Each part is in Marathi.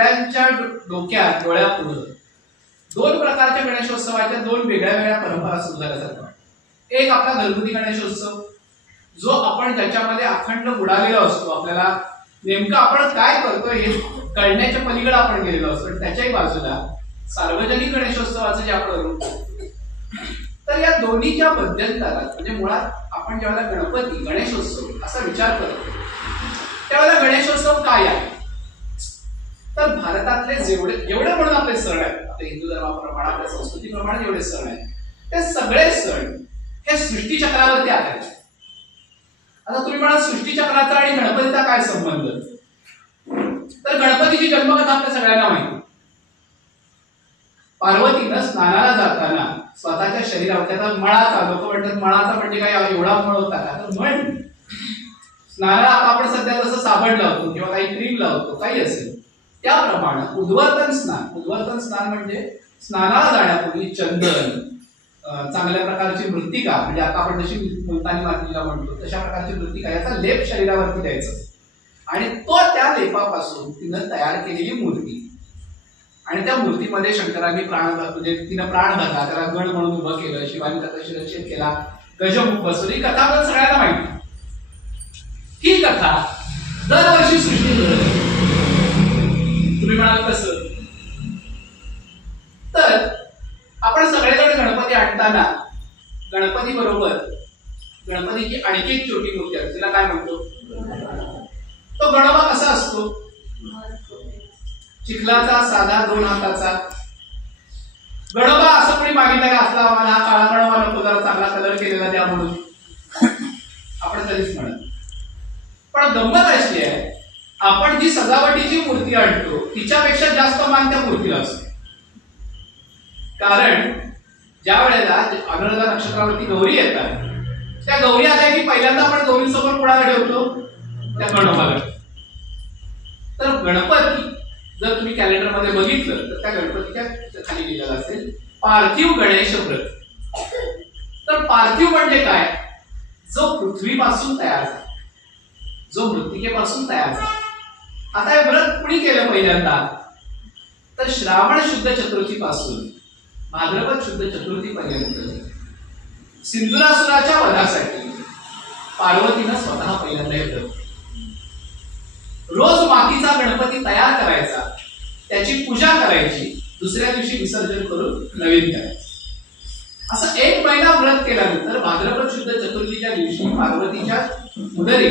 सगळ्यांच्या डोक्यात डोळ्यापुढं दोन प्रकारच्या गणेशोत्सवाच्या दोन वेगळ्या वेगळ्या परंपरा सुरू झाल्यासारखं. एक आपला घरगुती गणेशोत्सव, जो आपण त्याच्यामध्ये अखंड बुडालेलो असतो, आपल्याला नेमकं आपण काय करतोय हे कळण्याच्या पलीकडे आपण गेलेलो असतो. त्याच्याही बाजूला सार्वजनिक गणेशोत्सवाचं जे आपण रूप, तर या दोन्हीच्या मध्यंतरात म्हणजे मुळात आपण ज्यावेळेला गणपती गणेशोत्सव असा विचार करतो त्यावेळेला गणेशोत्सव काय आहे, तर भारतातले जेवढे म्हणून आपले सण आहेत, आपल्या हिंदू धर्माप्रमाणे आपल्या संस्कृतीप्रमाणे जेवढे सण आहेत ते सगळे सण हे सृष्टीचक्रावरती आधारित. आता तुम्ही म्हणा सृष्टीचक्राचा आणि गणपतीचा काय संबंध, तर गणपतीची जन्मकथा आपल्या सगळ्यांना माहिती. पार्वतीनं स्नानाला जाताना स्वतःच्या शरीरावर, त्याचा मळाचा, लोक म्हणतात मळाचा म्हणजे काय एवढा मळ होता का, तर मळ स्नानाला आता आपण सध्या जसं साबण लावतो किंवा काही क्रीम लावतो काही असेल त्याप्रमाणे उद्वर्तन स्नान म्हणजे स्नानाला जाण्यापूर्वी चंदन, चांगल्या प्रकारची मृत्तिका, म्हणजे आता आपण जशी मुलतानी मातीला म्हणतो तशा प्रकारची मृत्तिका याचा लेप शरीरावरती द्यायचा आणि तो त्या लेपापासून तिनं तयार केलेली मूर्ती आणि त्या मूर्तीमध्ये शंकरांनी प्राण म्हणजे तिनं प्राण घातला, त्याला गण म्हणून उभं केलं, शिवानी त्याचा शिरच्छेद केला, गजमुख बसवली. ही कथा पण सगळ्यांना माहिती. ही कथा दरवर्षी सृष्टी तुम्ही म्हणाल कसं, तर आपण सगळेजण गणपती आणताना गणपती बरोबर गणपतीची आणखी एक छोटी मूर्ती असते, तिला काय म्हणतो, तो गणोबा कसा असतो, चिखलाचा साधा 2 हाताचा गणोबा. असं कोणी मागितलं का असला आम्हाला हा काळा गणोबा नको, जरा चांगला कलर केलेला द्या म्हणून आपण कधीच म्हणत. पण गंमत अशी आहे, आपण जी सजावटीची मूर्ती आणतो तिच्यापेक्षा जास्त मान त्या मूर्तीला असतो. कारण ज्या वेळेला अनुराधा नक्षत्रावरती गौरी येतात, त्या गौरी आल्या की पहिल्यांदा आपण गौरीसमोर कोणाला ठेवतो, त्या गणोबाला. तर गणपती जर तुम्ही कॅलेंडर मध्ये बघितलं तर त्या गणपतीच्या खाली लिहिलेलं असेल पार्थिव गणेश व्रत. तर पार्थिव म्हणजे काय, जो पृथ्वीपासून तयार झाला, जो मृत्तिकेपासून तयार झाला. आता हे व्रत कुणी केलं पहिल्यांदा, तर श्रावण शुद्ध चतुर्थी पासून भाद्रपद शुद्ध चतुर्थी पर्यंत सिंधुरासुराच्या वधासाठी पार्वतीनं स्वतः पहिल्यांदा हे व्रत. रोज मातीचा गणपती तयार करायचा, त्याची पूजा करायची, दुसऱ्या दिवशी विसर्जन करून नवीन करायचं. असं 1 महिना व्रत केल्यानंतर भाद्रपद शुद्ध चतुर्थीच्या दिवशी पार्वतीच्या उदरी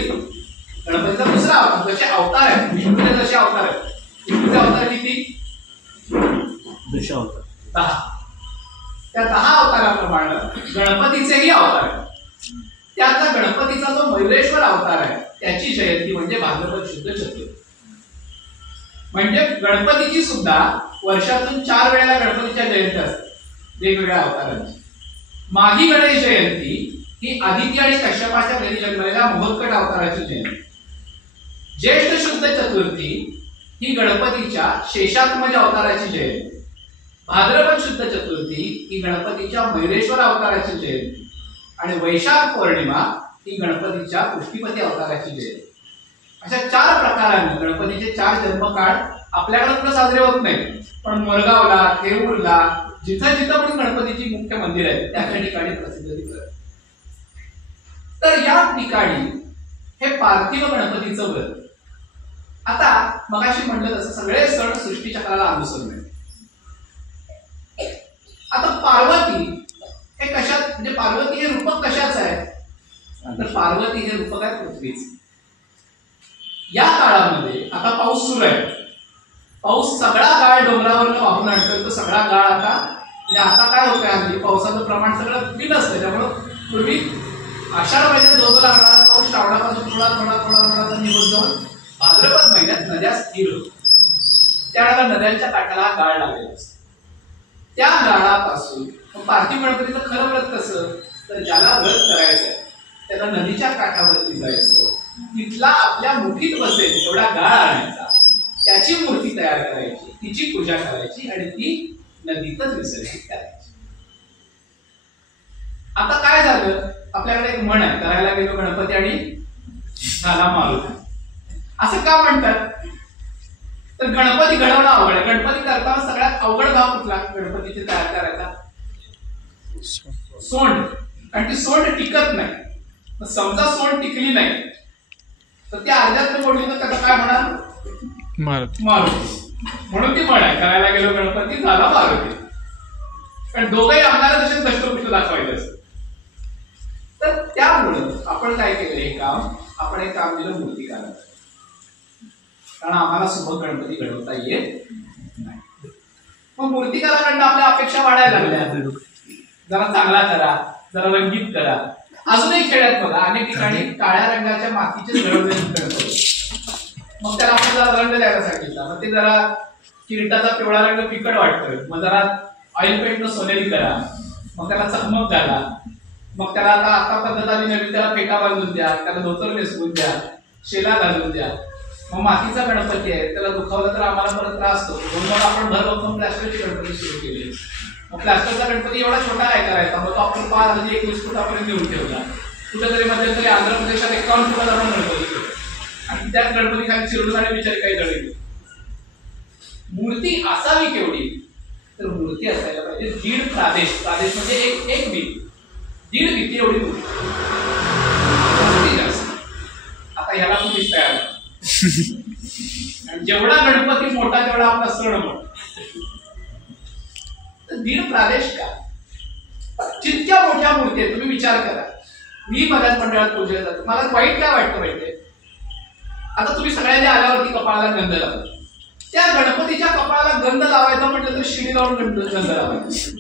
गणपतीचा दुसरा अवतार, जसे अवतार आहेत विष्णूचे जसे अवतार आहेत, विष्णूचे अवतार किती, 10. त्या 10 अवताराप्रमाणे गणपतीचेही अवतार आहेत. त्यातला गणपतीचा जो मयुरेश्वर अवतार आहे त्याची जयंती म्हणजे भाद्रपद शुद्ध चतुर्थी. म्हणजे गणपतीची सुद्धा वर्षातून 4 वेळेला गणपतीच्या जयंती असतात वेगवेगळ्या अवतारांची. माघी गणेश जयंती ही आदित्य आणि कश्यपाच्या घरी जन्मलेल्या महोत्कट अवताराची जयंती. ज्येष्ठ शुद्ध चतुर्थी ही गणपतीच्या शेषात्मज अवताराची जयंती. भाद्रपद शुद्ध चतुर्थी ही गणपतीच्या मयुरेश्वर अवताराची जयंती आणि वैशाख पौर्णिमा ही गणपतीच्या पुष्टीपती अवताराची जयंती. अशा 4 प्रकारांनी गणपतीचे 4 जन्मकाळ आपल्याकडे कुठे साजरे होत नाही, पण मोरगावला, थेऊरला, जिथं जिथं पण गणपतीची मुख्य मंदिर आहेत त्या ठिकाणी प्रसिद्ध दिसतात. तर या ठिकाणी हे पार्थिव गणपतीचं व्रत. आता मगाशी म्हटलं तसं सगळे सण सृष्टीचक्राला अनुसरून आहेत. आता पार्वती हे कशात, म्हणजे पार्वती हे रूपक कशाचं आहे, तर पार्वती हे रूपक आहे पृथ्वीच. या काळामध्ये आता पाऊस सुरू आहे, पाऊस सगळा गाळ डोंगरावर वाहून आणतोय, तो सगळा गाळ आता म्हणजे आता काय होतंय, हल्ली पावसाचं प्रमाण सगळं कमी नसतं. त्यामुळं पूर्वी आषाढ महिन्यात जोर लागणारा पाऊस श्रावणापासून थोडा थोडा थोडा थोडा निघून जाऊन भाद्रपद महिन्यात नद्या स्थिर होतात. त्यावेळेला नद्यांच्या काठाला गाळ लागलेला असतो. त्या गाळापासून पार्थिव गणपतीचं खरं व्रत कसं, तर ज्याला व्रत करायचंय त्याला नदीच्या काठावरती जायचं, तिथला आपल्या मुठीत बसेल एवढा गाळ आणायचा, त्याची मूर्ती तयार करायची, तिची पूजा करायची आणि ती नदीतच विसर्जित करायची. आता काय झालं, आपल्याकडे एक म्हण आहे, करायला गेलो गणपती आणि झाला मारुती. असं का म्हणतात, तर गणपती घडवणं अवघड आहे. गणपती करताना सगळ्यात अवघड भाग कुठला गणपतीचे तयार करायचा? सोंड. कारण ती सोंड टिकत नाही. समजा सोंड टिकली नाही तर ती अर्ध्यात मोडली तर त्याचा काय होणार? मारुती. म्हणून ती म्हण आहे, करायला गेलो गणपती झाला मारुती. कारण दोघंही आम्हाला तसेच दष्टपुष्ट दाखवायचं असतं. तर त्यामुळं आपण काय केलं, हे काम आपण एक काम दिलं मूर्तिकाराला. कारण आम्हाला सुबक गणपती घडवता येत नाही. मग मूर्तिकाराकडनं आपल्या अपेक्षा वाढायला लागल्या. जरा चांगला करा, जरा रंगीत करा. अजूनही खेड्यात बघा अनेक ठिकाणी काळ्या रंगाच्या मातीचे घडवलेले गणपती. मग त्याला आपण जरा रंग द्यायला सांगितला. मग ते जरा किरीटाचा पिवळा रंग फिकट वाटतोय, मग जरा ऑइल पेंटनं सोनेरी करा, मग त्याला चकमक घाला. मग त्याला आता पद्धत आली नवीन, त्याला फेटा बांधून द्या, त्याला धोतर नेसवून द्या, शेला घालून द्या. मग मातीचा गणपती आहे, त्याला दुखावलं तर आम्हाला परत त्रास होतो. म्हणून आपण भरभक्कम प्लॅस्टरची गणपती सुरू केली. मग प्लॅस्टरचा गणपती एवढा छोटा काय करायचा, मग तो आपण 5-21 फुटापर्यंत घेऊन ठेवला. कुठेतरी मध्यंतरी आंध्र प्रदेशात 51 फुटाचा आपण गणपती ठेवला आणि त्याच गणपती खाली चिरडून आणि बिचारी काही जळली. मूर्ती असावी केवढी, तर मूर्ती असायला पाहिजे 1.5 प्रादेश. प्रादेश म्हणजे एक भीती, 1.5 भीती एवढी मूर्ती. आता ह्याला तुम्हीच तयार. आणि जेवढा गणपती मोठा तेवढा आपला सण मोठा. तर 1.5 प्रादेश का? जितक्या मोठ्या मूर्ती आहेत तुम्ही विचार करा. मी बऱ्याच मंडळात पूजेला जातो, मला वाईट काय वाटतं माहितीये, आता तुम्ही सगळ्यांनी आल्यावरती कपाळाला गंध लावला. त्या गणपतीच्या कपाळाला गंध लावायचा म्हटलं तर शिडी लावून गंध लावायचा.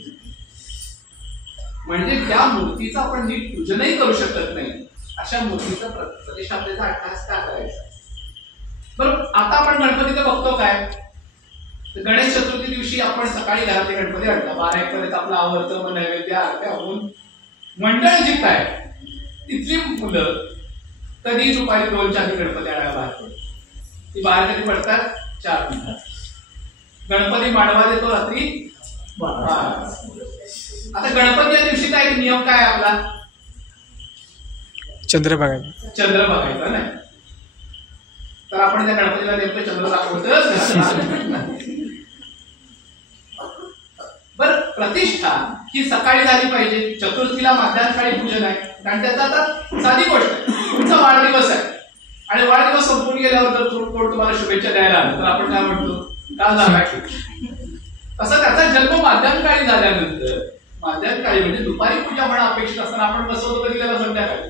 म्हणजे त्या मूर्तीचं आपण नीट पूजनही करू शकत नाही. अशा मूर्तीचं प्रतिष्ठापनेचा अट्टहास का करायचा? बरोबर. आता आपण गणपतीचं बघतो काय, गणेश चतुर्थी दिवशी आपण सकाळी घरातले गणपती आणतो, 12-1 पर्यंत आपलं आवडतं, मग नैवेद्य आरत्या होऊन मंडळ जिथं आहे तिथली मुलं कधी दुपारी 2च्या आधी गणपती आणायला बाहेर पडतात. ती बाहेर कधी पडतात? 4 मिनिटात. गणपती मांडवा देतो रात्री 12. आता गणपती या दिवशी काय नियम काय आपला? चंद्र बघायचा नाही. तर आपण त्या गणपतीला नेमकं चंद्र दाखवतच. बर, प्रतिष्ठा ही सकाळी झाली पाहिजे. चतुर्थीला मध्याकाळी पूजन आहे. कारण त्याचा आता साधी गोष्ट आहे, तुमचा वाढदिवस आहे आणि वाढदिवस संपून गेल्यावर जर कोण तुम्हाला शुभेच्छा द्यायला आलं तर आपण काय म्हणतो, काल झाला की. तसं त्याचा जन्म माध्यमकाळी झाल्यानंतर, माध्यमकाळी म्हणजे दुपारी पूजा म्हणा अपेक्षित असताना आपण बसवतो कधी त्याला संध्याकाळी.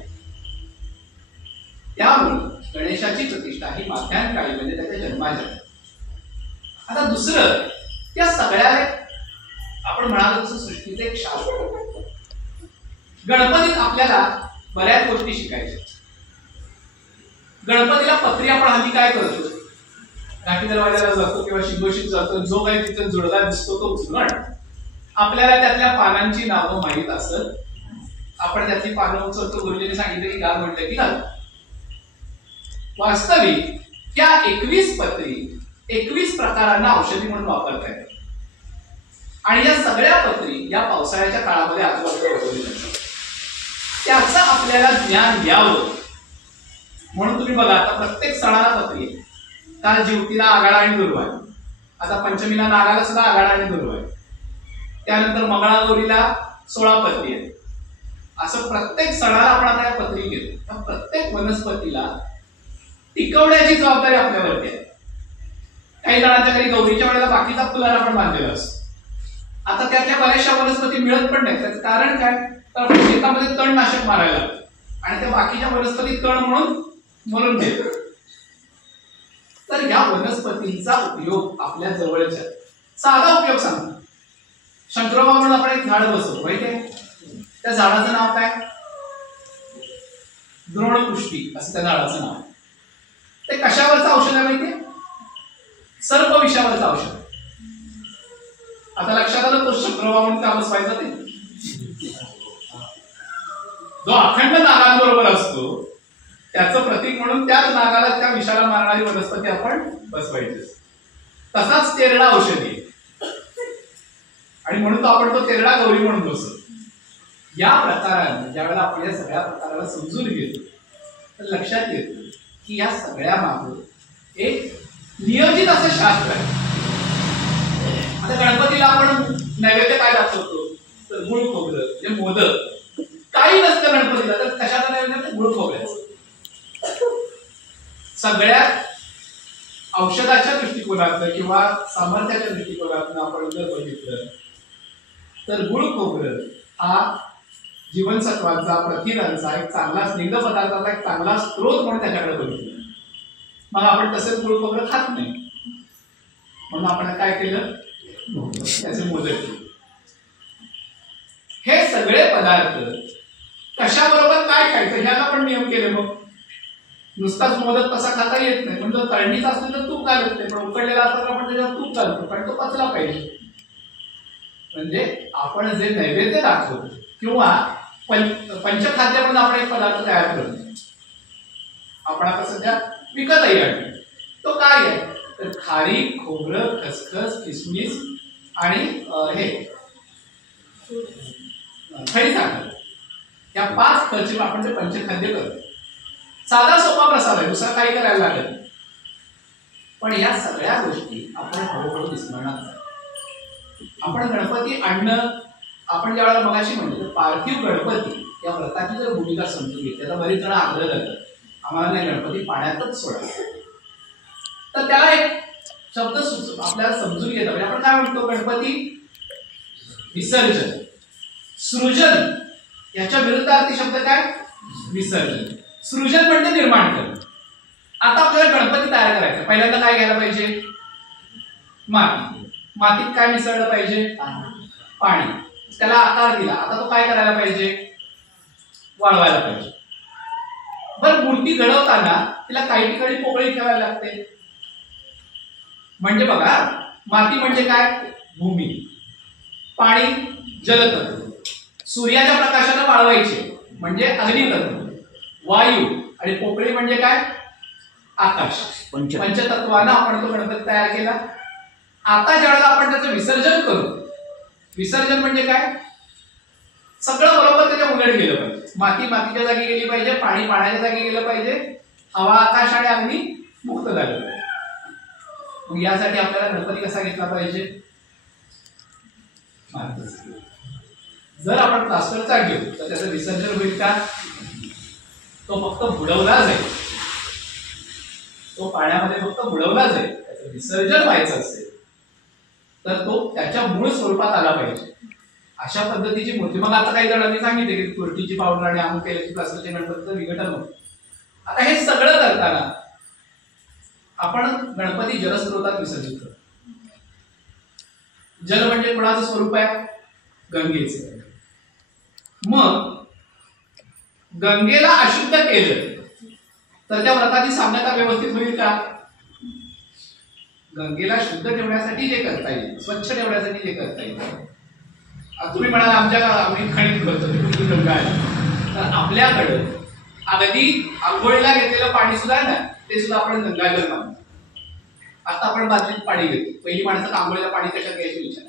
त्यामुळे गणेशाची प्रतिष्ठा ही माध्याकाळी म्हणजे त्याच्या जन्माच्या. आता दुसरं, त्या सगळ्या आपण म्हणालो तसं सृष्टीचे एक शास्त्र. गणपतीत आपल्याला बऱ्याच गोष्टी शिकायच्या. गणपतीला पत्री आपण हल्ली काय करतो, घाटी दरवाजाला जातो किंवा शिंगोशीत जातो, जो काही तिथे जुळला दिसतो तो उचलून. आपल्याला त्यातल्या पानांची नावं माहीत असत, आपण त्यातली पानं उचलतो. गुरुजींनी सांगितलं की घाल म्हटलं की घाल. वास्तविक त्या 21 पत्री 21 प्रकारांना औषधी म्हणून वापरता येतात. आणि या सगळ्या पत्री या पावसाळ्याच्या काळामध्ये आजूबाजूला उगवली जातात. त्याचं आपल्याला ज्ञान यावं म्हणून तुम्ही बघा, आता प्रत्येक सणाला पत्री आहे. काल जिवतीला आघाडा आणि दुर्वा आहे, आता पंचमीला नागाला सुद्धा आघाडा आणि दुर्वा आहे, त्यानंतर मंगळागौरीला 16 पत्री आहेत. असं प्रत्येक सणाला आपण आता पत्री घेतो. त्या प्रत्येक वनस्पतीला टिकवण्याची जबाबदारी आपल्यावरती आहे. काही जणांच्या घरी गौरीच्या वेळेला बाकीचा फुलाला आपण बांधलेला असतो. आता त्यातल्या बऱ्याचशा वनस्पती मिळत पण नाही. त्याचं कारण काय, तर आपण शेतामध्ये तणनाशक मारायला लागतो आणि त्या बाकीच्या वनस्पती तण म्हणून मरून देतो. तर या वनस्पतींचा उपयोग आपल्या जवळच्या, साधा उपयोग सांगतो. शंकरोबा म्हणून आपण एक झाड बसवतो माहितीये, त्या झाडाचं नाव काय, द्रोणपुष्टी असं त्या झाडाचं नाव. ते कशावरचं औषध आहे माहितीये, सर्प विषावरचं औषध. आता लक्षात आलं तो शंकरोबा म्हणून का बसवायचा ते, जो अखंड नागांबरोबर असतो त्याचं प्रतीक म्हणून त्याच नागाला त्या विषाला मारणारी वनस्पती आपण बसवायची. तसाच तेरडा औषधी आणि म्हणून तो आपण तो तेरडा गौरी म्हणून बसतो. या प्रकाराने ज्यावेळेला आपण या सगळ्या प्रकाराला समजून घेतो तर लक्षात येतं की या सगळ्या मागे एक नियोजित असं शास्त्र आहे. आता गणपतीला आपण नैवेद्य काय दाखवतो तर गुळ खोबरं म्हणजे मोदक. काही नसतं गणपतीला तर कशाचा नैवेद्य गुळ खोबऱ्याचं. सगळ्यात औषधाच्या दृष्टिकोनातनं किंवा सामर्थ्याच्या दृष्टिकोनातनं आपण जर बघितलं तर गुळ खोबरं हा जीवनसत्वाचा प्रथिनांचा एक चांगला स्निग्ध पदार्थाचा एक चांगला स्रोत म्हणून त्याच्याकडे बघितलं. मग आपण तसंच गुळ खोबरं खात नाही म्हणून आपण काय केलं त्याचे मोदक केले. हे सगळे पदार्थ कशाबरोबर काय खायचं ह्याला पण नियम केले. मग नुसताच मोदक तसा खाता येत नाही म्हणजे तळणीचा असेल तर तूप घालत नाही पण उकडलेला असला तर आपण त्याच्यावर तूप घालतो पण तो पचला पाहिजे. म्हणजे आपण जे नैवेद्य दाखवतो किंवा पंचखाद्य म्हणून आपण एक पदार्थ तयार करतो आपण आता सध्या विकतही आणतो. तो काय आहे तर खारी खोबरं खसखस किसमिस आणि हे खडी साखर या 5 खर्ची आपण ते पंचखाद्य करतो. साधा सोपा प्रसाद आहे दुसरा काही करायला लागत नाही. पण या सगळ्या गोष्टी आपण हळूहळू विस्मरणार. आपण गणपती आणणं आपण ज्यावेळेला मगाशी म्हणतो पार्थिव गणपती या व्रताची जर भूमिका समजून घेतली तर बरीच जण आग्रह करतात आम्हाला नाही गणपती पाण्यातच सोडा. तर त्याला एक शब्द सुचतो आपल्याला समजून घेता म्हणजे आपण काय म्हणतो गणपती विसर्जन सृजन याच्या विरुद्धार्थी शब्द काय विसर्जन. सृजन म्हणजे निर्माण करणं. आता आपल्याला गणपती तयार करायचा पहिल्यांदा काय घ्यायला पाहिजे माती. मातीत काय मिसळलं पाहिजे पाणी. त्याला आकार दिला आता तो काय करायला पाहिजे वाळवायला पाहिजे. बरं मूर्ती घडवताना तिला काही ठिकाणी पोकळी ठेवायला लागते. म्हणजे बघा माती म्हणजे काय भूमी पाणी जलतत्व सूर्याच्या प्रकाशाला वाळवायचे म्हणजे अग्नितत्व वायू आणि पोकळी म्हणजे काय आकाश. पंचतत्वानं आपण तो गणपती तयार केला. आता ज्यावेळेला आपण त्याचं विसर्जन करू विसर्जन म्हणजे काय सगळं बरोबर त्याच्या उलट गेलं पाहिजे. माती मातीच्या जागी गेली पाहिजे पाणी पाण्याच्या जागी गेलं पाहिजे हवा आकाश आणि अग्नी मुक्त झालं पाहिजे. मग यासाठी आपल्याला गणपती कसा घेतला पाहिजे जर आपण प्लास्टरचा घेऊ तर त्याचं विसर्जन होईल का तो फक्त बुडवला जाईल. तो पाण्यामध्ये फक्त बुडवला जाईल. त्याचं विसर्जन व्हायचं असेल तर तो त्याच्या मूळ स्वरूपात आला पाहिजे. अशा पद्धतीची मूर्ती. मग आता काही जणांनी सांगितले की तुरटीची पावडर आणि अमुक केल्याची प्लास्टरचे गणपतीचं विघटन होतं. आता हे सगळं करताना आपण गणपती जलस्रोतात विसर्जित करतो. जल म्हणजे कोणाचं स्वरूप आहे गंगेचं. मग गंगेला अशुद्ध केलं तर त्या व्रताची सांगता व्यवस्थित होईल का गंगेला शुद्ध ठेवण्यासाठी जे करता येईल स्वच्छ ठेवण्यासाठी जे करता येईल. तुम्ही म्हणाल आम्ही खणित करतो गंगा आहे तर आपल्याकडं अगदी आंघोळीला घेतलेलं पाणी सुद्धा नाही ते सुद्धा आपण गंगाजल मानतो. आता आपण बादलीत पाणी घेतो. पहिली माणसं आंघोळीला पाणी कशात घ्यायचं विचार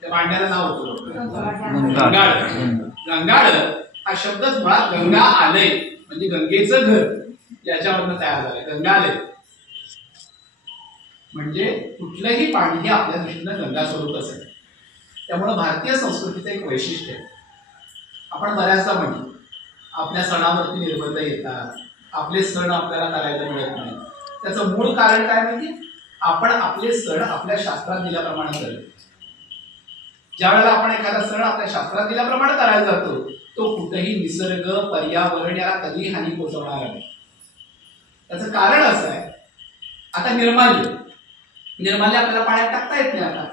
त्या भांड्याला नाव होतं गंगाळ. गंगाळ हा शब्दच मुळात गंगा आलय म्हणजे गंगेचं घर याच्यावरनं तयार झालंय. गंगालय म्हणजे कुठलंही पाणी हे आपल्या दृष्टीनं गंगा स्वरूप असेल. त्यामुळे भारतीय संस्कृतीचं एक वैशिष्ट्य आहे. आपण बऱ्याचदा म्हणतो आपल्या सणावरती निर्बंध येतात आपले सण आपल्याला करायला मिळत नाही. त्याचं मूळ कारण काय माहिती आपण आपले सण आपल्या शास्त्रात दिल्याप्रमाणे करतो. ज्या वेळेला आपण एखादा सण आपल्या शास्त्रात दिल्याप्रमाणे करायला जातो तो कुठेही निसर्ग पर्यावरण याला कधीही हानी पोहोचवणार नाही. त्याचं कारण असं आहे आता निर्माल्य आपल्याला पाण्यात टाकता येत नाही. आता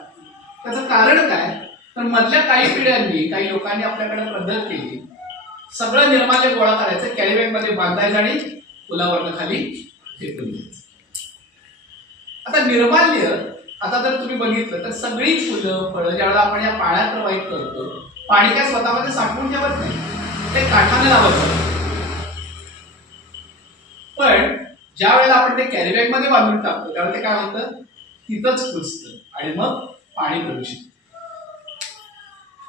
त्याचं कारण काय तर मधल्या काही पिढ्यांनी काही लोकांनी आपल्याकडे पद्धत केली सगळं निर्माल्य गोळा करायचं कॅरीबॅग मध्ये बांधायचं आणि पुलावरनं खाली फेकून द्यायचं. आता निर्माल्य आता जर तुम्ही बघितलं तर सगळी फुलं फळं ज्यावेळेला आपण या पाण्यात प्रवाहित करतो पाणी काय स्वतःमध्ये साठवून ठेवत नाही ते काठाने लावत. पण ज्या वेळेला आपण ते कॅरीबॅग मध्ये बांधून टाकतो त्यावेळेला ते काय होतं तिथंच कुजतं आणि मग पाणी प्रदूषित.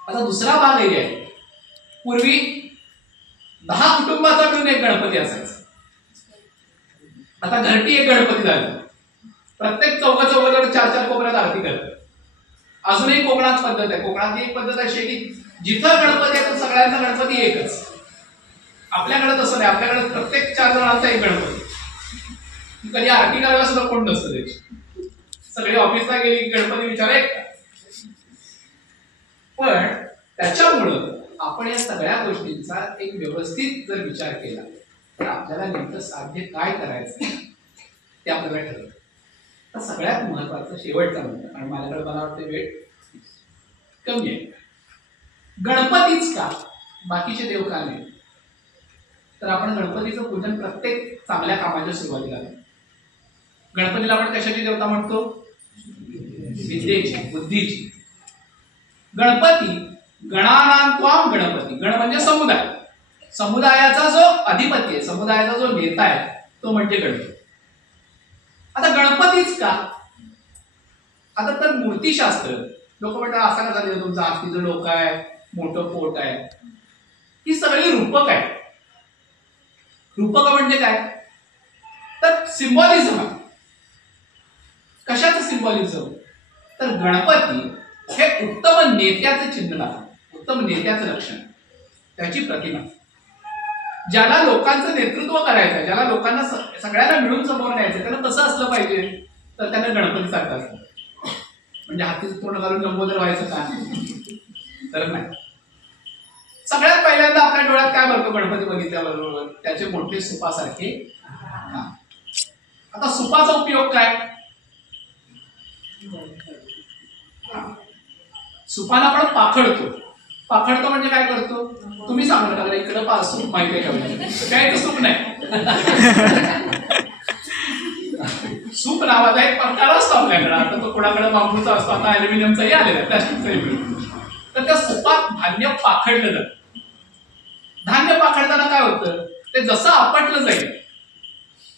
आता दुसरा भाग हे आहे पूर्वी 10 कुटुंबाचा मिळून एक गणपती असायचा. आता घरटी एक गणपती झाला प्रत्येक चौघावर 4-4 कोपऱ्यात आरती करतात. अजूनही कोकणात पद्धत आहे. कोकणात एक पद्धत अशी आहे की जिथं गणपती आहे तो सगळ्यांचा गणपती एकच. आपल्याकडे तसं नाही. आपल्याकडे प्रत्येक 4 जणांचा एक गणपती. कधी आरती करायला सुद्धा कोण नसतं त्याची. सगळे ऑफिसला गेली की गणपती विचारा एक. पण त्याच्यामुळं आपण या सगळ्या गोष्टींचा एक व्यवस्थित जर विचार केला तर आपल्याला नेमकं साध्य काय करायचं ते आपल्याला ठरवलं. तर सगळ्यात महत्वाचं शेवटचा मुद्दा, आणि माझ्याकडे मला वाटतं वेळ कमी आहे, गणपतीच का, बाकीचे देव का नाही? तर आपण गणपतीचं पूजन प्रत्येक चांगल्या कामाच्या सुरुवातीला करतो. गणपतीला आपण कशाची देवता म्हणतो? विद्येची, बुद्धीची. गणपती गणानां त्वाम गणपती. गण म्हणजे समुदाय. समुदायाचा जो अधिपती आहे, समुदायाचा जो नेता आहे तो म्हणजे गणपती. आता गणपतीच का? आता तर मूर्तीशास्त्र लोक म्हणतात असं का झालं तुमचं हत्तीचं डोकं आहे, मोठं पोट आहे, ही सगळी रूपक आहे. रूपक म्हणजे काय? तर सिम्बॉलिझम आहे. कशाचं सिम्बॉलिझम? तर गणपती हे उत्तम नेत्याचं चिन्ह आहे, उत्तम नेत्याचं लक्षण, त्याची प्रतिमा. ज्याला लोकांचं नेतृत्व करायचं, ज्याला लोकांना सगळ्यांना मिळून समोर न्यायचं, त्याला कसं असलं पाहिजे? तर त्याला गणपती सारखं असतं. म्हणजे हातीचं तोंड घालून लंबोदर व्हायचं का? तर नाही. सगळ्यात पहिल्यांदा आपल्या डोळ्यात काय भरतो गणपती बघितल्याबरोबर? त्याचे मोठे सुपासारखे. आता सुपाचा उपयोग काय? सुपाला आपण पाखडतो. पाखडतो म्हणजे काय करतो? तुम्ही सांगू नका, इकडं सूप माहिती आहे का? काय तर सूप नाही. सूप नावाचा एक प्रकार असतो आपल्याकडे. आता तो कोणाकडे बांबूचा असतो, आता अल्युमिनियमचाही आलेला आहे, प्लास्टिकचाही मिळतो. तर त्या सुपात धान्य पाखडलं जातं. धान्य पाखडताना काय होतं? ते जसं आपटलं जाईल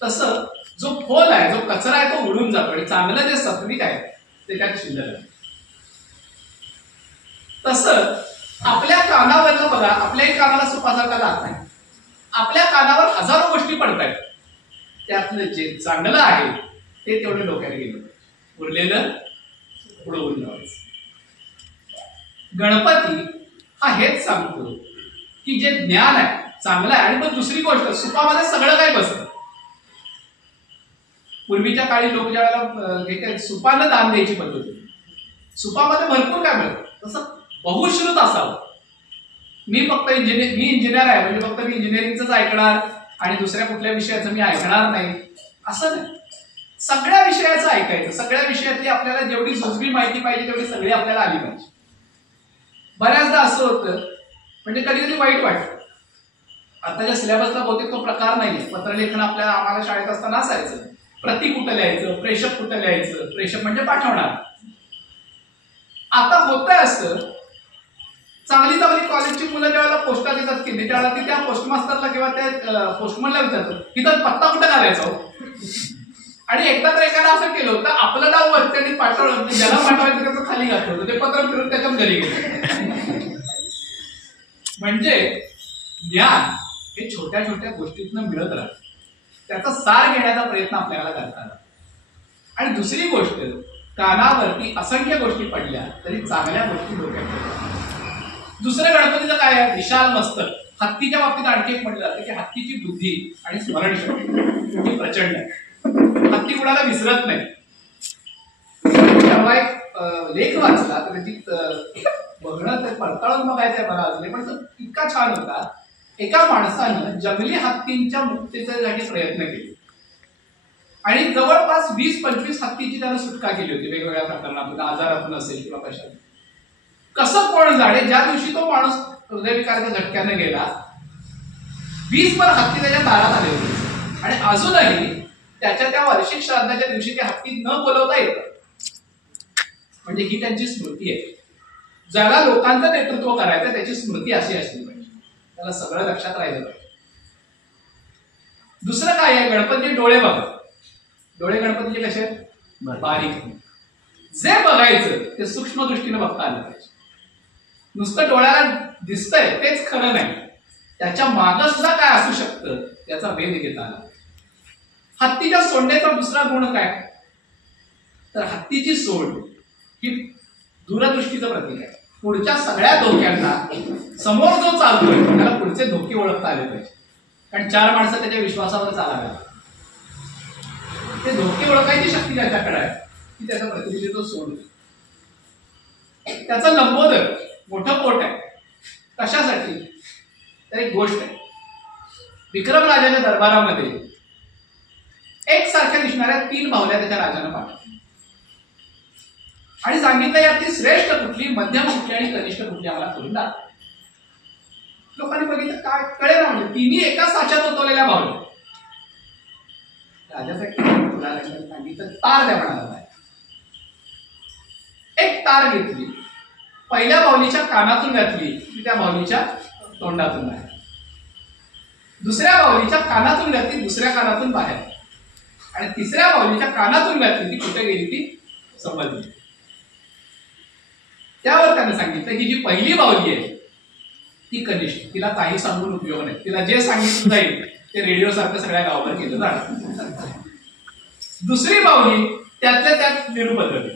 तसं जो खोल आहे, जो कचरा आहे तो उडून जातो आणि चांगलं जे सात्विक आहे ते त्यात शिल्लक आहे. तसं आपल्या कानावरनं बघा, आपल्याही कानाला सुपासारखा जात नाही. आपल्या कानावर हजारो गोष्टी पडतायत, त्यातलं जे चांगलं आहे ते तेवढं डोक्याला गेलं, उरलेलं उडवून लावायचं. गणपती हा हेच सांगतो की जे ज्ञान आहे चांगलं आहे. आणि पण दुसरी गोष्ट, सुपामध्ये सगळं काय बसतं. पूर्वीच्या काळी लोक ज्या वेळेला सुपानं दान द्यायची पद्धत होती, सुपामध्ये भरपूर काय मिळतं. तसं बहुश्रुत असावं. मी इंजिनियर आहे म्हणजे फक्त मी इंजिनिअरिंगच ऐकणार आणि दुसऱ्या कुठल्या विषयाचं मी ऐकणार नाही असं नाही. सगळ्या विषयाचं ऐकायचं. सगळ्या विषयातली आपल्याला जेवढी जुजबी माहिती पाहिजे तेवढी सगळी आपल्याला आली पाहिजे. बऱ्याचदा असं होतं, म्हणजे कधी कधी वाईट वाटतं. आताच्या सिलेबसला बहुतेक तो प्रकार नाहीये. पत्रलेखन आपल्याला आम्हाला शाळेत असताना असायचं. प्रति कुठं लिहायचं, प्रेषक कुठं लिहायचं. प्रेषक म्हणजे पाठवणार. आता होतंय असं, चांगली चांगली कॉलेजची मुलं ज्यावेळेला पोस्टात येतात की त्यावेळेला ती त्या पोस्टमास्टरला किंवा त्या पोस्टमनला विचारतात की तर पत्ता कुठं घालायचा हो. आणि एकदा तर एकाला असं केलं होतं, आपलं नाव वर त्यांनी पाठवलं, ज्याला पाठवायचं त्याचं खाली घातलं होतं, ते पत्र फिरून त्याच्यात घरी गेलं. म्हणजे ज्ञान हे छोट्या छोट्या गोष्टीतनं मिळत राहतं. त्याचा सार घेण्याचा प्रयत्न आपल्याला करता आला. आणि दुसरी गोष्ट, कानावरती असंख्य गोष्टी पडल्या तरी चांगल्या गोष्टी डोक्यात. दुसरं गणपतीचं काय आहे? विशाल मस्तक. हत्तीच्या बाबतीत आणखी एक म्हटलं जातं की हत्तीची बुद्धी आणि स्मरणशक्ती प्रचंड आहे. हत्ती कुणाला विसरत नाही. तेव्हा एक लेख वाचला तर त्याची बघणं ते पडताळून बघायचंय मला अजून, पण तो इतका छान होता. एका माणसानं जंगली हत्तींच्या मुक्तीसाठी प्रयत्न केले आणि जवळपास 20-25 हत्तीची त्यानं सुटका केली होती वेगवेगळ्या प्रकरणातून, आजारातून असेल किंवा कशात. कसं कोण जाणे, ज्या दिवशी तो माणूस हृदयविकाराच्या झटक्यानं गेला 20 हत्ती त्याच्या दारात आले होते आणि अजूनही त्याच्या त्या वार्षिक श्राद्धाच्या दिवशी ते हत्ती न बोलवता येतं. म्हणजे ही त्यांची स्मृती आहे. ज्याला लोकांचं नेतृत्व करायचं त्याची स्मृती अशी असली पाहिजे, त्याला सगळं लक्षात राहिलं पाहिजे. दुसरं काय आहे? गणपती डोळे बघा. डोळे गणपतीचे कसे? बारीक. जे बघायचं ते सूक्ष्म दृष्टीने बघता आलं पाहिजे. नुसतं डोळ्याला दिसतंय तेच खरं नाही, त्याच्या मागं सुद्धा काय असू शकतं याचा वेध घेता आला. हत्तीच्या सोंडेचा दुसरा गुण काय? तर हत्तीची सोंड ही दूरदृष्टीचं प्रतीक आहे. पुढच्या सगळ्या धोक्यांना समोर जो चालतोय त्याला पुढचे धोके ओळखता आले पाहिजे. कारण 4 माणसं त्याच्या विश्वासावर चालाव्या. ते धोके ओळखायची शक्ती त्याच्याकडे आहे की त्याचा प्रतिनिधित्व सोड. त्याचं लंबोदर मोठं पोट आहे. कशासाठी? तर एक गोष्ट आहे, विक्रम राजाच्या दरबारामध्ये एकसारख्या दिसणाऱ्या 3 बाहुल्या त्याच्या राजानं पाठवल्या आणि सांगितलं यातली श्रेष्ठ कुठली, मध्यम कुठली आणि कनिष्ठ कुठली आम्हाला करून दाखवा. लोकांनी बघितलं काय कळे ना, म्हणजे 3ही एका साच्यात ओतवलेल्या बाहुल्या. राजासाठी सांगितलं तार द्या म्हणाला. एक तार घेतली, पहिल्या बाहुलीच्या कानातून घातली की त्या बाहुलीच्या तोंडातून बाहेर, दुसऱ्या बाहुलीच्या कानातून घातली दुसऱ्या कानातून बाहेर, आणि तिसऱ्या बाहुलीच्या कानातून घातली ती कुठे गेली ती समजली. त्यावर त्याने सांगितलं ही जी पहिली बाहुली आहे ती कनिष्ठ, तिला काही सांगून उपयोग नाही, तिला जे सांगितलं जाईल ते रेडिओ सारखं सगळ्या गावावर केलं जाणार. दुसरी बाहुली त्यातल्या त्यात निरुपद्रवी,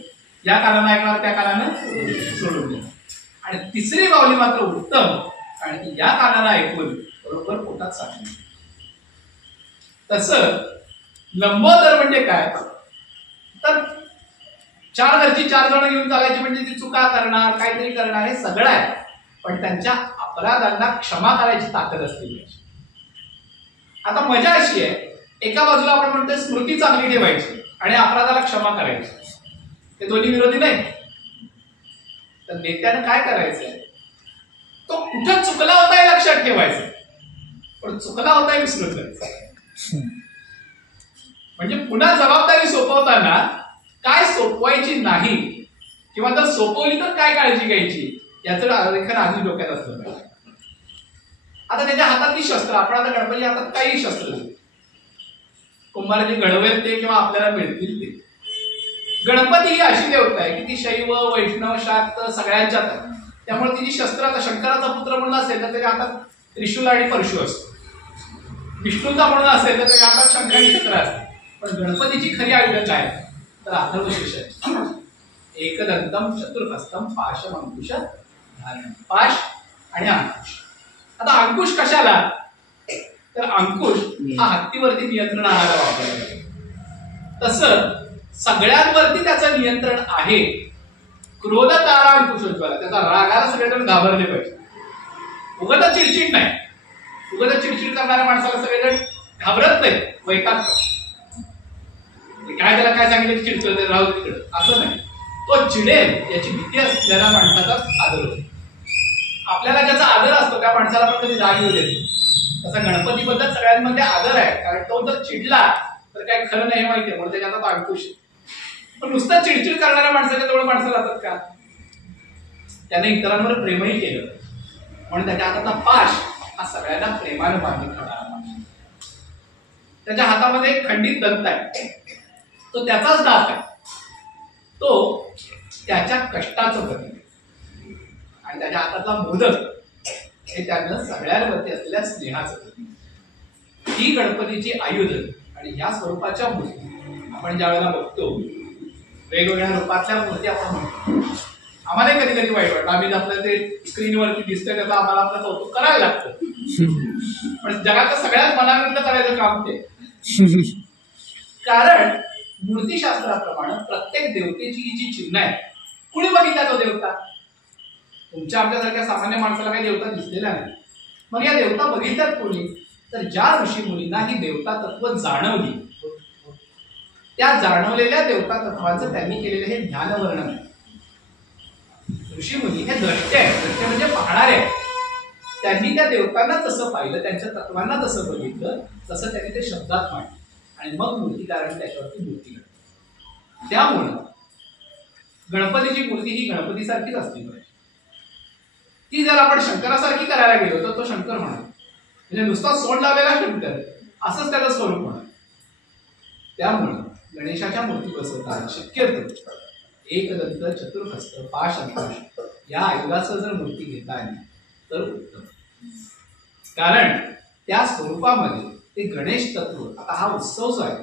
या कानानं ऐकणार त्या कानानं सोडून द्या, आणि तिसरी बाहुली मात्र उत्तम आणि ती या कानानं ऐकून बरोबर पोटात साठली. तसं लंबोदर म्हणजे काय तर 4 घरची 4 जण घेऊन चालायची म्हणजे ती चुका करणार काहीतरी करणार हे सगळं आहे, पण त्यांच्या अपराधांना क्षमा करायची ताकद असते. आता मजा अशी आहे, एका बाजूला आपण म्हणतोय स्मृती चांगली ठेवायची आणि अपराधाला क्षमा करायची, ते दोन्ही विरोधी नाही. तर नेत्यानं काय करायचंय, तो कुठं चुकला होता हे लक्षात ठेवायचं, पण चुकला होता हे विसरून जायचं. म्हणजे पुन्हा जबाबदारी सोपवताना काय सोपवायची नाही किंवा जर सोपवली तर काय काळजी घ्यायची याचं आरेखन आधी डोक्यात असलं पाहिजे. आता त्याच्या हातातली शस्त्र, आपण आता गणपती हातात काही शस्त्र देऊ, कुंभाराची घडवेल ते किंवा आपल्याला मिळतील ते. गणपती ही अशी देवता आहे की ती शैव वैष्णव शाक्त सगळ्यांच्यात आहे, त्यामुळे तिची शस्त्र, आता शंकराचा पुत्र म्हणून असेल तर त्याच्या हातात त्रिशूल आणि परशु असतो, विष्णूचा म्हणून असेल तर त्याच्या हातात शंख आणि चक्र असते. पण गणपतीची खरी आयुध काय तर अथर्वशीर्ष आहे. एकदंतम चतुर्हस्तम पाशम अंकुश धारणम, पाश आणि अंकुश. आता अंकुश कशाला तर अंकुश हा हत्तीवरती नियंत्रण आणायला वापरला जातो. तसं सगळ्यांवरती त्याचं नियंत्रण आहे. क्रोध तारा अंकुशोज्ज्वला, त्याचा रागाला सगळेजण घाबरले पाहिजे. उगाच चिडचिड नाही, उगाच चिडचिड करणाऱ्या माणसाला सगळेजण घाबरत नाही, वैतागतात. काय त्याला काय सांगितलं चिडचिड राहू तिकडे असं नाही, तो चिडेल याची भीती असलेल्या माणसाचा आदर होतो. आपल्याला ज्याचा आदर असतो त्या माणसाला पण कधी राग येऊ देतो. तसा गणपतीबद्दल सगळ्यांमध्ये आदर आहे, कारण तो जर चिडला तर काही खरं नाही माहितीये म्हणून त्याच्या हातात अंकुश. पण नुसतं चिडचिड करणाऱ्या माणसाच्या जवळ माणसं राहतात का? त्याने इतरांवर प्रेमही केलं म्हणून त्याच्या हातातला पाश हा सगळ्यांना प्रेमानं बांधून ठेवणारा पाश. त्याच्या हातामध्ये एक खंडित दंत आहे, तो त्याचाच दात आहे, तो त्याच्या कष्टाचं प्रतीक आहे. आणि त्याच्या हातातला मोदक हे त्यानं सगळ्यांवरती असलेल्या स्नेहाचं प्रतीक. ही गणपतीची आयुध आणि ह्या स्वरूपाच्या मूर्ती आपण ज्या वेळेला बघतो, वेगवेगळ्या रूपातल्या मूर्ती आपण म्हणतो, आम्हाला कधी कधी वाईट वाटतं. आम्ही आपलं ते स्क्रीनवरती दिसतंय त्याचं आम्हाला आपलं कौतुक करायला लागतं, पण जगातलं सगळ्यात मनाविरुद्ध करायचं काम ते. कारण मूर्तीशास्त्राप्रमाणे प्रत्येक देवतेची ही जी चिन्ह आहे, कुणी बघितला तो देवता? तुमच्या आमच्यासारख्या सामान्य माणसाला काही देवता दिसलेला नाही. मग या देवता बघितल्यात कोणी तर ज्या ऋषी मुनींना ही देवता तत्व जाणवली, त्या जाणवलेल्या देवता तत्वाचं त्यांनी केलेलं हे ज्ञानवर्णन आहे. ऋषीमुनी हे द्रष्टे आहेत, द्रष्टे म्हणजे पाहणारे आहेत. त्यांनी त्या देवतांना तसं पाहिलं, त्यांच्या तत्वांना तसं बघितलं, तसं त्यांनी ते शब्दात मांडलं आणि मग मूर्तिकारांनी त्याच्यावरती मूर्ती घडवली. त्यामुळं गणपतीची मूर्ती ही गणपतीसारखीच असली पाहिजे. ती जर आपण शंकरासारखी करायला गेलो तर तो शंकर होणार, म्हणजे नुसता सोंड लावलेला शंकर असंच त्याचं स्वरूप होणार. त्यामुळं गणेशाच्या मूर्ती बसवताना शक्यतो एकदंत चतुर्हस्त पाश अंकुश या आयुधाचं जर मूर्ती घेता आली तर उत्तम. कारण त्या स्वरूपामध्ये ते गणेश तत्व, आता हा उत्सव जो आहे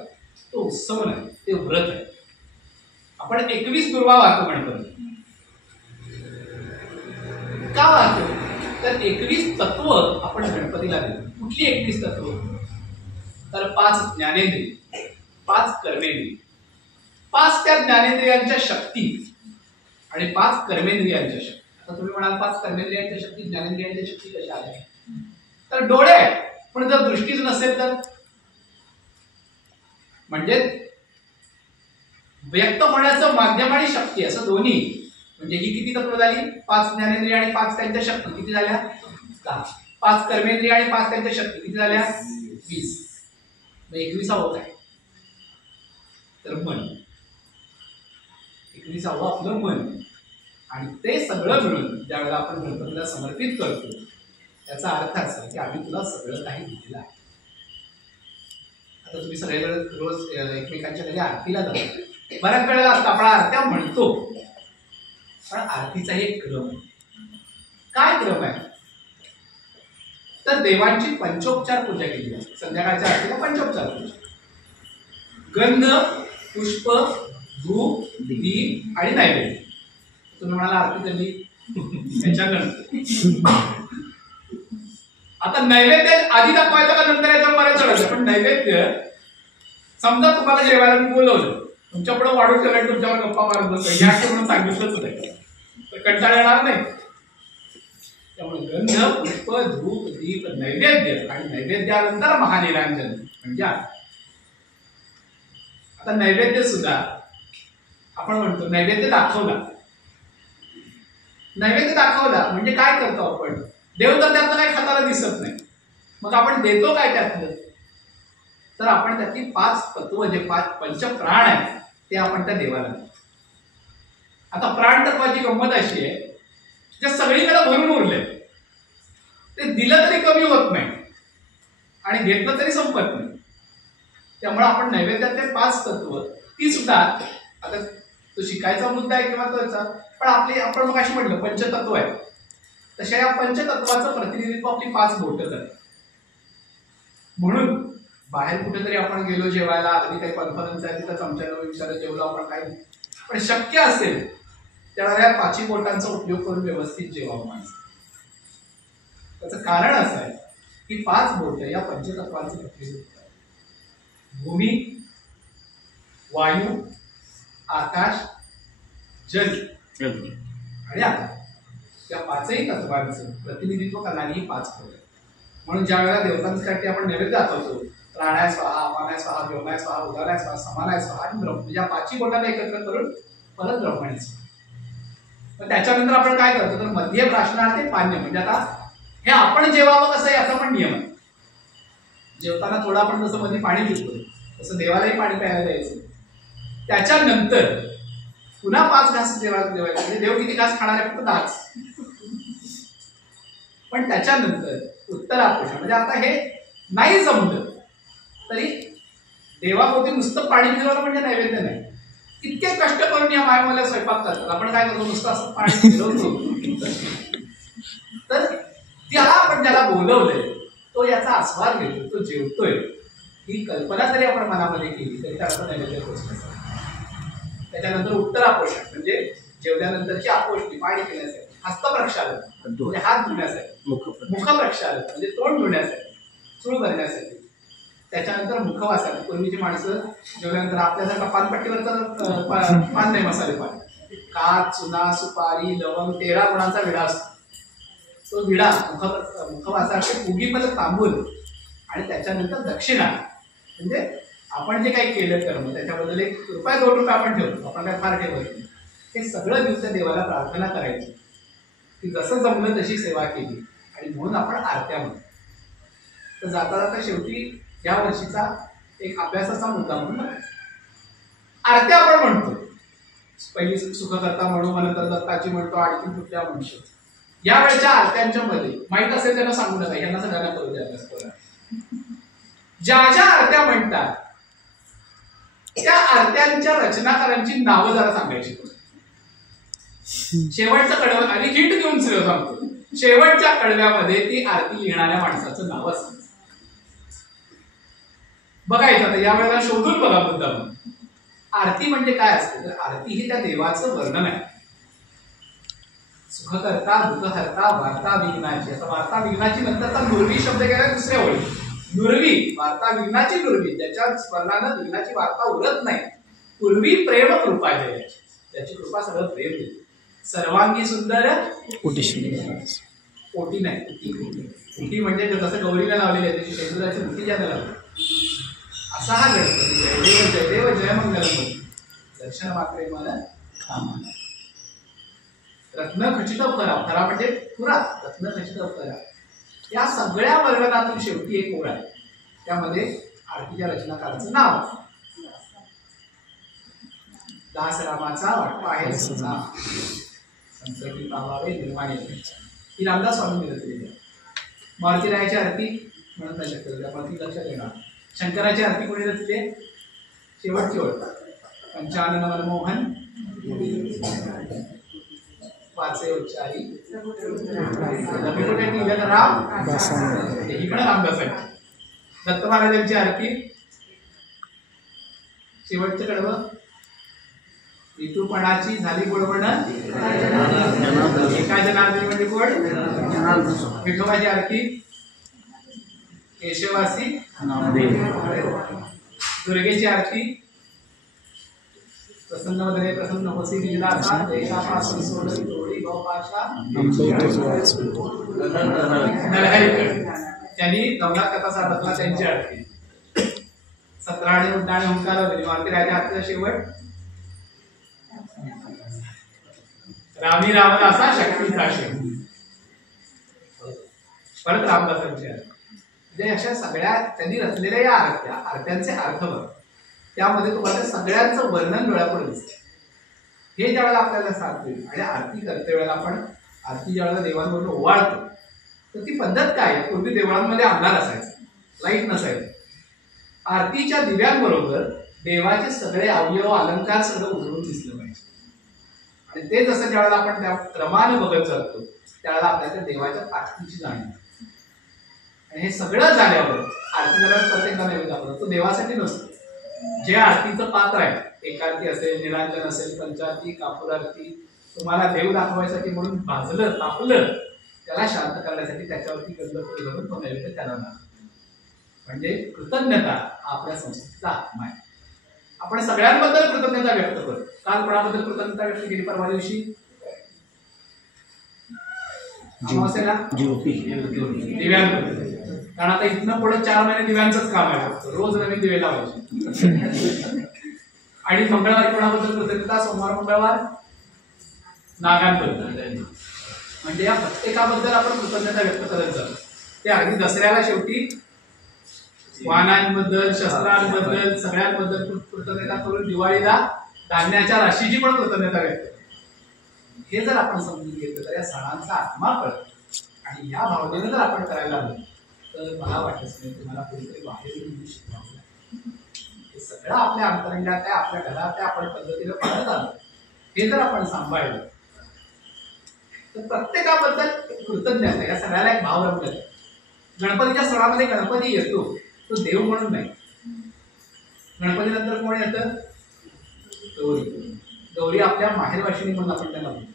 तो उत्सव नाही, ते व्रत आहे. आपण 21 दुर्वा वाहतो गणपती. का वाहतो? तर 21 तत्व आपण गणपतीला देतो. कुठली 21 तत्व? तर 5 ज्ञानेंद्रिय, 5 कर्मेंद्रिय, 5 त्या ज्ञानेंद्रियांच्या शक्ती आणि 5 कर्मेंद्रियांच्या शक्ती. आता तुम्ही म्हणाल 5 कर्मेंद्रियांच्या शक्ती, ज्ञानेंद्रियांच्या शक्ती कशा आल्या? तर डोळे आहेत, पण जर दृष्टीच नसेल तर, म्हणजे व्यक्त होण्याचं माध्यम आणि शक्ती असं दोन्ही, म्हणजे ही किती तत्व झाली? 5 ज्ञानेंद्रिय आणि 5 त्यांच्या शक्ती किती झाल्या? 10. 5 कर्मेंद्रिय आणि 5 त्यांच्या शक्ती किती झाल्या? 20. 21 काय? तर मन. 21 आपलं मन. आणि ते सगळं मिळून ज्यावेळेला आपण गणपतीला समर्पित करतो त्याचा अर्थ असा की आम्ही तुला सगळं काही दिलेलं आहे. आता तुम्ही सगळेजण रोज एकमेकांच्या घरी आरतीला जातो. बऱ्याच वेळेला आपण आरत्या म्हणतो, पण आरतीचा एक क्रम आहे. काय क्रम आहे? तर देवांची पंचोपचार पूजा केली जाते. संध्याकाळच्या आरतीला पंचोपचार पूजा. गंध, पुष्प, धूप, दीप आणि नैवेद्य. तुम्ही म्हणाला आरती झाली त्याच्यानंतर. आता नैवेद्य आधी दाखवायचं का नंतर याच्यावर बऱ्याच चढायचं, पण नैवेद्य समजा तुम्हाला जेवायला मी बोलवलं, तुमच्या पुढे वाढून ठेवायला तुमच्यावर गप्पा मारत बसतो या म्हणून सांगितलंच नाही तर कंटाळा येणार नाही. त्यामुळे गंध, पुष्प, धूप, दीप, नैवेद्य आणि नैवेद्यानंतर महानिरांजन म्हणजे आता नैवेद्य सुद्धा आपण म्हणतो नैवेद्य दाखवला. नैवेद्य दाखवला म्हणजे काय करतो आपण? देव तर त्यातलं काही खाताना दिसत नाही, मग आपण देतो काय त्यातलं? तर आपण त्यातली 5 तत्व जे 5 पंचप्राण आहेत ते आपण त्या देवाला देतो. आता प्राण तत्वाची गंमत अशी आहे जे सगळीकडे भरून उरले, ते दिलं तरी कमी होत नाही आणि घेतलं तरी संपत नाही. त्यामुळे आपण नैवेद्यातले 5 तत्व ती सुद्धा, आता तो शिकायचा मुद्दा आहे किंवा त्याचा, पण आपण मग अशी म्हटलं पंचतत्व आहे, तशा या पंचतत्वाचं प्रतिनिधित्व आपली 5 बोटं करतात. म्हणून बाहेर कुठेतरी आपण गेलो जेवायला, अगदी काही कॉन्फरन्स आहे तिथं चमच्यानं विचारत जेवलो आपण, काही पण शक्य असेल त्यावेळेला या 5 बोटांचा उपयोग करून व्यवस्थित जेवावं माणसं. त्याचं कारण असं आहे की 5 बोट या पंचतत्वांचं प्रतिनिधित्व आहे. भूमी, वायू, आकाश, जल आणि आकाश या 5ही तत्वांचं प्रतिनिधित्व करणारी ही 5 बोट आहेत. म्हणून ज्या वेळेला देवतांसाठी आपण नैवेद्य दाखवतो, प्राणाय स्वाहा, अपानाय स्वाहा, व्योमाय स्वाहा, उदानाय स्वाहा, समानाय स्वाहा आणि ब्रह्म, या 5ही बोटांना एकत्र करून परत ब्रह्मणी स्वाहा. पण त्याच्यानंतर आपण काय करतो तर मध्य प्राशनार्थे पाण्य, म्हणजे आता हे आपण जेवावं कसं याचा पण नियम आहे. जेवताना थोडं आपण जसं मध्ये पाणी पितो तसं देवालाही पाणी प्यायला द्यायचं. त्याच्यानंतर पुन्हा 5 घास देवाला जेवायचे, म्हणजे देव किती घास खाणार आहे? फक्त 10. पण त्याच्यानंतर उत्तरापोषण, म्हणजे आता हे नाही जमलं तरी देवाभोवती नुसतं पाणी फिरवलं म्हणजे नैवेद्य नाही. इतके कष्ट करून या मायमुला स्वयंपाक करतात, आपण काय करतो? नुसतं असं पाणी फिरवतो. तर त्याला आपण ज्याला बोलवलंय तो याचा आस्वाद घेतो, तो जेवतोय, ही कल्पना जरी आपण मनामध्ये केली तरी त्याचा नैवेद्य पोचण्यासाठी. त्याच्यानंतर उत्तरापोषण म्हणजे जेवल्यानंतरची आपोषणी, पाणी पिण्यासाठी. हस्तप्रक्षालन म्हणजे हात धुण्यासाठी. मुखप्रक्षालन म्हणजे तोंड धुण्यासाठी, चूळ भरण्यासाठी. त्याच्यानंतर मुखवासन, पूर्वीची माणसं जेवल्यानंतर आपल्यासारखा पानपट्टीवरचा पान नाही, मसाले पान, काच, चुना, सुपारी, लवंग 13 गुणांचा विडा असतो. तो विडा मुखवासाचे उगीमध्ये तांबूल आणि त्याच्यानंतर दक्षिणा, म्हणजे आपण जे काही केलं कर्म त्याच्याबद्दल 1 रुपया 2 रुपये आपण ठेवतो, आपण काय फार ठेवत नाही. हे सगळं दिवस देवाला प्रार्थना करायची की जसं जमलं तशी सेवा केली, आणि म्हणून आपण आरत्या म्हणतो. तर जाता जाता शेवटी या वर्षीचा एक अभ्यासाचा मुद्दा म्हणून आरत्या आपण म्हणतो. पहिली सुखकर्ता म्हणू, नंतर दत्ताची म्हणतो, आणखी कुठल्या म्हणतो. या वेळेच्या आरत्यांच्या मध्ये माहित असेल त्यांना सांगू नका, यांना सगळ्यांना करू द्या अभ्यास करा. ज्या ज्या आरत्या म्हणतात त्या आरत्यांच्या रचनाकारांची नावं जरा सांगायची. शेवटचं कडवं आणि हिंट घेऊन सांगतो, शेवटच्या कडव्यामध्ये ती आरती लिहिणाऱ्या माणसाचं नाव असतं. बघायचं आता या वेळेला शोधून बघा मुद्दा. आरती म्हणजे काय असते तर आरती ही त्या देवाचं वर्णन आहे. सुखकर्ता दुःखहर्ता वार्ता विघ्नाची. आता वार्ता विघ्नाची नंतरचा नुरवी शब्द गेला दुसऱ्या ओळी. नुरवी वार्ता विघ्नाची नुरवी, त्याच्या स्मरणानं विघ्नाची वार्ता उरत नाही. पूर्वी प्रेम कृपा जयाची, त्याची कृपा सगळं प्रेम देते. सर्वांगी सुंदर कोटी नाही, कोटी म्हणजे जसं गौरीला लावलेली आहे त्याची शेंदुराची मुठी ज्याला लावली असा हा गणपती. जय देव जय मंगलम दर्शन मात्रे मला कामना. रत्न खचित फरा, फरा म्हणजे पुरा, रत्न खचित फरा. या सगळ्या वर्णनातून शेवटी एक ओळ आहे, त्यामध्ये आरतीच्या रचनाकाराचं नाव. दास रामाचा वाटपा आहे संसर्गी पावावे निर्माण येते, ही रामदास स्वामी रचलेली. मारुती रायाची आरती म्हणत नाही शकतो त्यामुळे ती लक्षात येणार. शंकराची आरती कोणी रचली? शेवटची ओळ पंचानन मनमोहन वाचे उच्चारी राम, ही पण रामदासांची. दत्त महाराजांची आरती शेवटचं कडवं ऋतूपणाची झाली गोडवण एका जनार्दनी म्हणजे कोण? विठोबाची आरती केशवासी. दुर्गेची आरती प्रसन्न वदने प्रसन्न होसी निजदासा देशापासून सोडली थोडी गौपाशा. त्यांनी नवनाथ कथा साधकला त्यांची आरती. 17 उड्डाणे हुंकार वगैरे. मारुती राजा आरतीचा शेवट रामी रामदासा शक्तीचा शेव. परत रामदासांची आरती. म्हणजे अशा सगळ्या त्यांनी रचलेल्या या आरत्यांचे अर्थ बघ, त्यामध्ये तुम्हाला सगळ्यांचं वर्णन डोळ्यापुढे दिसतं. हे ज्यावेळेला आपल्याला सांगते आणि आरती करते वेळेला आपण आरती ज्यावेळेला देवांवरून ओवाळतो तर ती पद्धत काय? पूर्वी देवळांमध्ये अंधार असायचा, लाईट नसायचं. आरतीच्या दिव्यांबरोबर देवाचे सगळे अवयव अलंकार सगळं उजळून दिसलं पाहिजे. आणि ते जसं ज्यावेळेला आपण त्या क्रमानं बघत जातो त्यावेळेला आपल्याला देवाच्या ताकदीची जाणीव. आणि हे सगळं झाल्यावर आरती करायला प्रत्येकाला नैवेद्य दाखवतो. तो देवासाठी नसतो. जे आरतीचं पात्र आहे, एकारती असेल, निरांजन असेल, पंचारती, कापूर आरती, तुम्हाला देव दाखवायसाठी म्हणून भाजलं तापलं, त्याला शांत करण्यासाठी त्याच्यावरती गंधफूल घालून तो नैवेद्य त्याला दाखवतो. म्हणजे कृतज्ञता हा आपल्या संस्कृतीचा आत्मा आहे. आपण सगळ्यांबद्दल कृतज्ञता व्यक्त करतो. काल कोणाबद्दल कृतज्ञता व्यक्त केली? परवा दिवशी अमावास्येला दिव्यांबद्दल. कारण आता इथनं पुढे 4 महिने दिव्यांचंच काम आहे, रोज नवीन दिवे लावायचे. आणि मंगळवारी कोणाबद्दल कृतज्ञता? सोमवार मंगळवार नागांबद्दल. म्हणजे या प्रत्येकाबद्दल आपण कृतज्ञता व्यक्त करत जातो. ते अगदी दसऱ्याला शेवटी वाहनांबद्दल, शस्त्रांबद्दल, सगळ्यांबद्दल कृतज्ञता करून दिवाळीला धान्याच्या राशीची पण कृतज्ञता व्यक्त करतो. हे जर आपण समजून घेतलं तर या सणांचा आत्मा कळतो. आणि या भावनेनं जर आपण करायला लागलो तर मला वाटत नाही तुम्हाला कुठेतरी बाहेर येऊन शिकवावं. हे सगळं आपल्या अंतरंगात आहे, आपल्या घरात आहे, आपण पद्धतीनं पाळत आलो. हे जर आपण सांभाळलं तर प्रत्येकाबद्दल कृतज्ञता, या सगळ्याला एक भाव रमत आहे. गणपतीच्या सणामध्ये गणपती येतो तो देव म्हणून नाही. गणपती नंतर कोण येतं? गौरी. गौरी आपल्या माहेरवाशिनी म्हणून आपण त्यांना म्हणतो.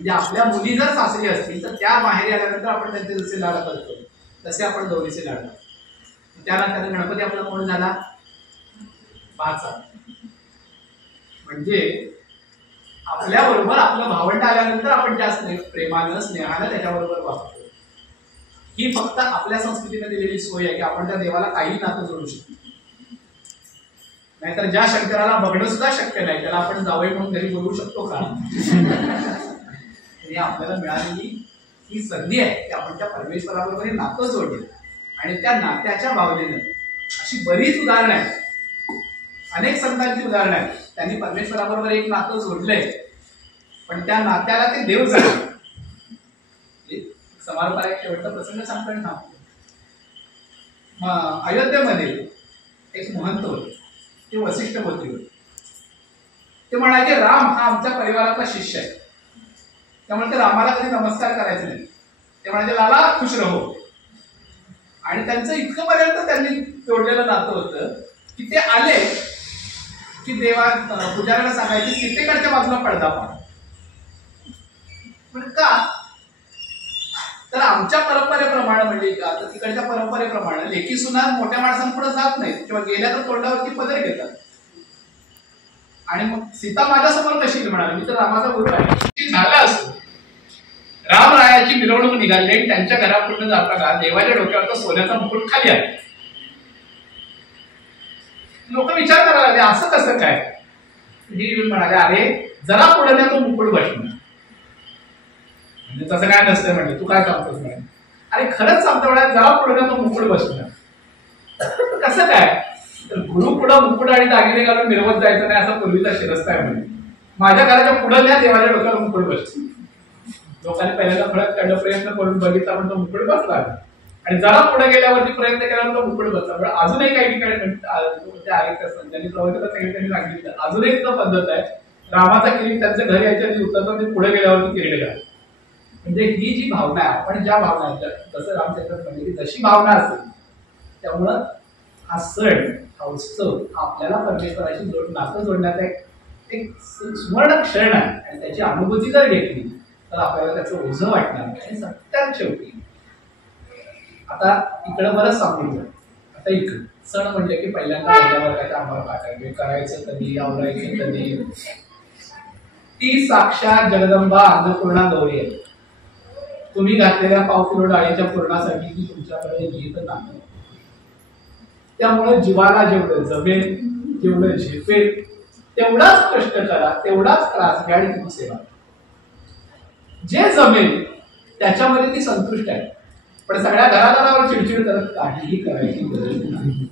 म्हणजे आपल्या मुली जर सासरी असतील तर त्या माहेरी आल्यानंतर आपण त्यांचे जसे लाड करतो तसे आपण गौरीचे लाड करतो. त्यानंतर गणपती आपला कोण झाला? भाचा. म्हणजे आपल्याबरोबर आपलं भावंड आल्यानंतर आपण जास्त प्रेमानं स्नेहानं त्याच्याबरोबर वागतो. ही फक्त आपल्या संस्कृतीने दिलेली सोय आहे की आपण त्या देवाला काही नातं जोडू शकतो. नाहीतर ज्या शंकराला बघणं सुद्धा शक्य नाही त्याला आपण जावई म्हणून घरी बोलवू शकतो का? हे आपल्याला मिळालेली ही संधी आहे की आपण त्या परमेश्वराबरोबर हे नातं जोडलं. आणि त्या नात्याच्या भावनेनं अशी बरीच उदाहरणं आहेत, अनेक संतांची उदाहरणं आहेत. त्यांनी परमेश्वराबरोबर एक नातं जोडलंय पण त्या नात्याला ते देव झाले. समारोपाला एक शेवटचा प्रसंग सांगतो आणि थांबतो. अयोध्येमध्ये एक महंत होते, ते वसिष्ठ गोत्री होते. ते म्हणाले राम हा आमच्या परिवाराचा शिष्य आहे, त्यामुळे ते रामाला कधी नमस्कार करायचे नाही. ते म्हणाले लाला खुश रहो. आणि त्यांचं इतकं पर्यंत त्यांनी जोडलेलं नातं होतं की ते आले की देवा पुजाऱ्याला सांगायची सीतेकडच्या बाजूला पडदा पाड. पण का तर आमच्या परंपरेप्रमाणे म्हणजे का तर तिकडच्या परंपरेप्रमाणे लेकी सुना मोठ्या माणसांपुढे जात नाहीत किंवा गेल्या तर तोंडावरती पदर घेतात. आणि मग सीता माझ्यासमोर कशी म्हणाली, मी तर रामाचा गुरु आहे. झालं असं रामरायाची मिरवणूक निघाली आणि त्यांच्या घरापुढे जाताना देवाच्या डोक्यावरचा सोन्याचा मुकुट खाली आला. लोक विचार करायला लागले असं कसं काय. ही म्हणाले अरे जरा पुढे नाही तो मुकुट बसणार. म्हणजे तसं काय नसतं म्हणजे तू काय सांगतोस म्हणे. अरे खरंच सांगतो म्हणाले जरा पुढे नाही तो मुकुट बसणार. कसं काय तर गुरु पुढं मुकुट आणि दागिने घालून मिरवत जायचं नाही असा पूर्वीचा शिरस्ता आहे म्हणजे. माझ्या घराच्या पुढे नाही देवाच्या डोक्यावर मुकुट बसतो. लोकांनी पहिल्यांदा फळत काढलं प्रयत्न करून बघितला पण तो मुकुट बसला आणि जरा पुढे गेल्यावरती प्रयत्न केल्यावर तो मुकुट बसला. पण अजूनही काही ठिकाणी त्यांनी प्रवचनात सांगितलं अजून एक पद्धत आहे. रामाचा किरीट त्यांचं घर यायच्या आधी उतरतो ते पुढे गेल्यावरती किरीट घाल. म्हणजे ही जी भावना आहे आपण ज्या भावना आहेत जसं रामचंद्र म्हणजे की जशी भावना असेल त्यामुळं हा सण हा उत्सव आपल्याला परमेश्वराशी नातं जोडण्याचा एक सुवर्ण क्षण आहे. आणि त्याची अनुभूती जर घेतली तर आपल्याला त्याचं ओझं वाटणार आणि सत्यात शेवटी आता इकडं बरंच सांगितलं. आता इकडं सण म्हणजे की पहिल्यांदा पहिल्या वर्गाच्या आम्हाला टाकायचे करायचं कधी आवरायचं कधी. ती साक्षात जगदंबा अन्नपूर्णा गौरी आहे. तुम्ही घातलेल्या पाव किलो डाळीच्या पूर्णासाठी ती तुमच्याकडे येत नाही. त्यामुळे जीवाला जेवढं जमेल जेवढं झेपेल तेवढाच कष्ट करा तेवढाच त्रास घ्या आणि तिची सेवा. जे जमेल त्याच्यामध्ये ती संतुष्ट आहे. पण सगळ्या घरादारावर चिडचिड करत काहीही करायची गरज नाही.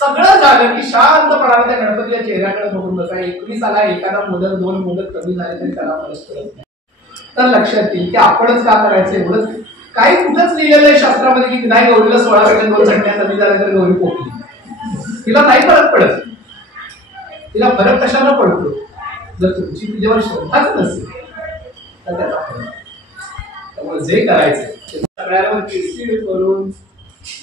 सगळं झालं की शांतपणाने त्या गणपतीच्या चेहऱ्याकडे बघून बसा. 21 एखादा मोदक 2 मोदक कमी झाले तरी त्याला फरक पडत नाही. तर लक्षात येईल की आपणच का करायचं एवढंच. काही कुठंच लिहिलेलं आहे शास्त्रामध्ये की नाही गौरीला 16 सेकंद 2 चटण्या कमी झाल्या तर गौरी पोकली. तिला नाही फरक पडत. तिला फरक कशाला पडतो जर तुमची तिच्यावर श्रद्धाच नसेल तर त्याचा फरक. त्यामुळे जे करायचं ते सगळ्यांवर चिडचिड करून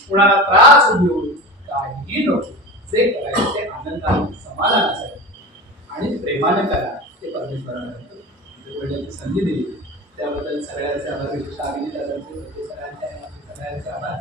कुणाला त्रास देऊन काहीही नको. जे करायचं ते आनंदाने समाधानासाठी आणि प्रेमाने करा. ते परमेश्वराला बोलण्याची संधी दिली त्याबद्दल सगळ्यांचे आभार. विशेष सगळ्यांचे आभार.